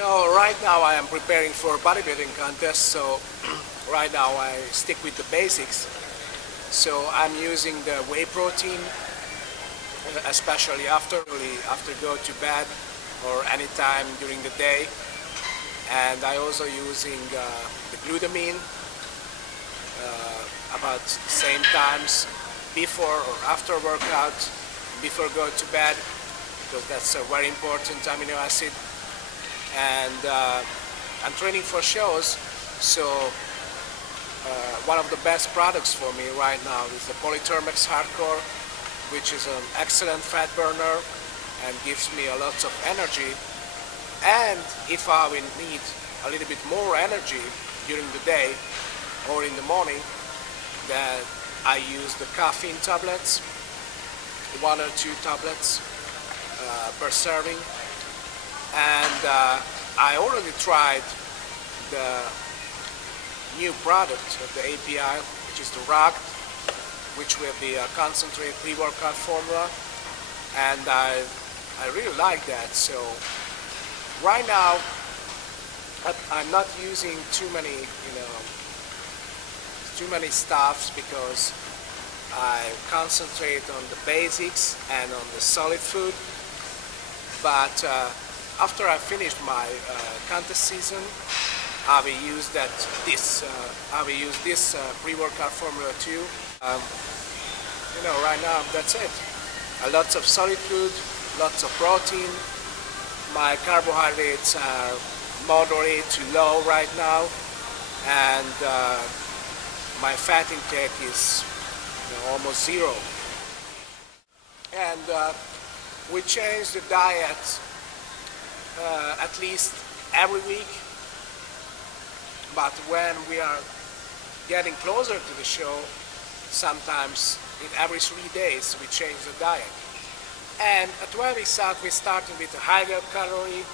Right now I am preparing for bodybuilding contest, so right now I stick with the basics. So I'm using the whey protein, especially after go to bed or anytime during the day. And I also using the glutamine about same times before or after workout, before go to bed, because that's a very important amino acid. And I'm training for shows, so one of the best products for me right now is the Polythermex Hardcore, which is an excellent fat burner and gives me a lot of energy. And if I will need a little bit more energy during the day or in the morning, then I use the caffeine tablets, 1 or 2 tablets per serving. And I already tried the new product of the API, which is the RAG, which will be a concentrate pre-workout formula, and I really like that. So right now I'm not using too many stuffs, because I concentrate on the basics and on the solid food. But after I finished my contest season, I will use this pre-workout formula too. Right now that's it. Lots of solid food, lots of protein. My carbohydrates are moderate to low right now, and my fat intake is almost zero. And we change the diet at least every week, but when we are getting closer to the show, sometimes in every 3 days we change the diet. And at 12 weeks out we started with a higher calorie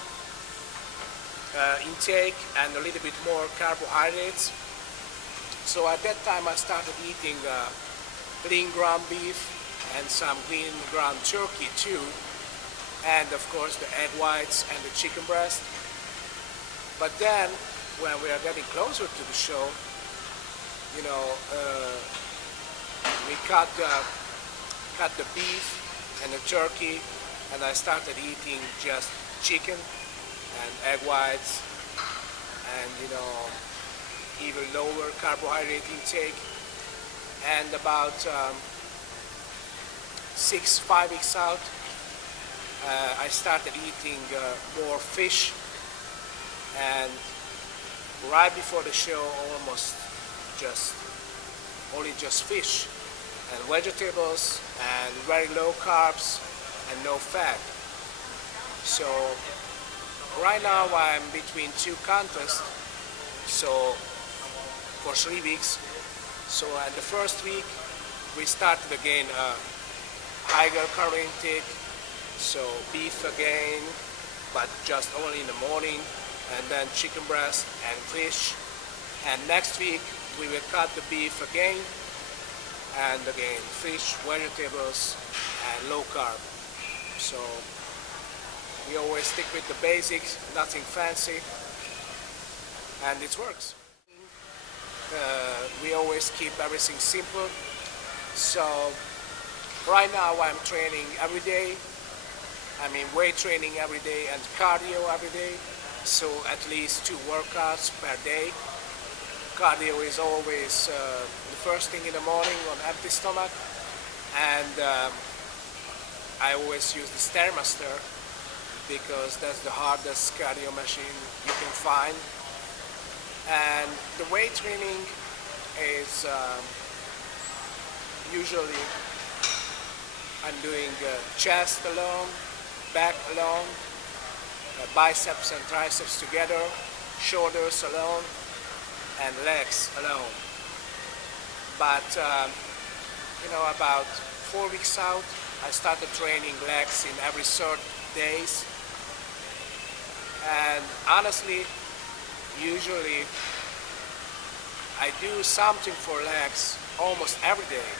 intake and a little bit more carbohydrates. So at that time I started eating lean ground beef and some lean ground turkey too, and of course the egg whites and the chicken breast. But then when we are getting closer to the show, we cut the beef and the turkey, and I started eating just chicken and egg whites, and even lower carbohydrate intake. And about 5 weeks out, I started eating more fish, and right before the show only just fish and vegetables and very low carbs and no fat. So right now I'm between 2 contests, so for 3 weeks. So at the first week we started again higher calorie intake, so beef again, but just only in the morning, and then chicken breast and fish. And next week we will cut the beef again, and again fish, vegetables, and low carb. So we always stick with the basics, nothing fancy, and it works. We always keep everything simple. So right now I'm training every day. I mean weight training every day and cardio every day. So at least 2 workouts per day. Cardio is always the first thing in the morning on empty stomach, and I always use the Stairmaster because that's the hardest cardio machine you can find. And the weight training is usually I'm doing chest alone, back alone, biceps and triceps together, shoulders alone, and legs alone. But about 4 weeks out, I started training legs in every 3rd days. And honestly, usually I do something for legs almost every day.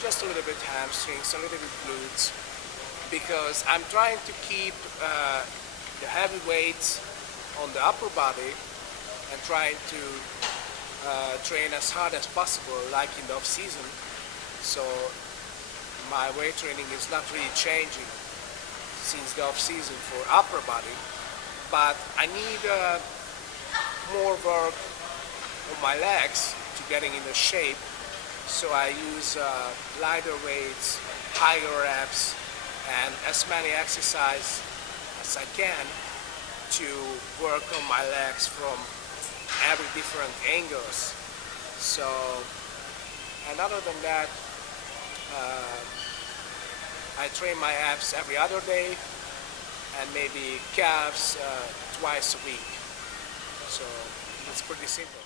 Just a little bit hamstrings, a little bit glutes, because I'm trying to keep the heavy weights on the upper body and trying to train as hard as possible, like in the off season. So my weight training is not really changing since the off season for upper body, but I need more work on my legs to getting in the shape. So I use lighter weights, higher reps, and as many exercises as I can to work on my legs from every different angles. So, and other than that, I train my abs every other day and maybe calves twice a week. So it's pretty simple.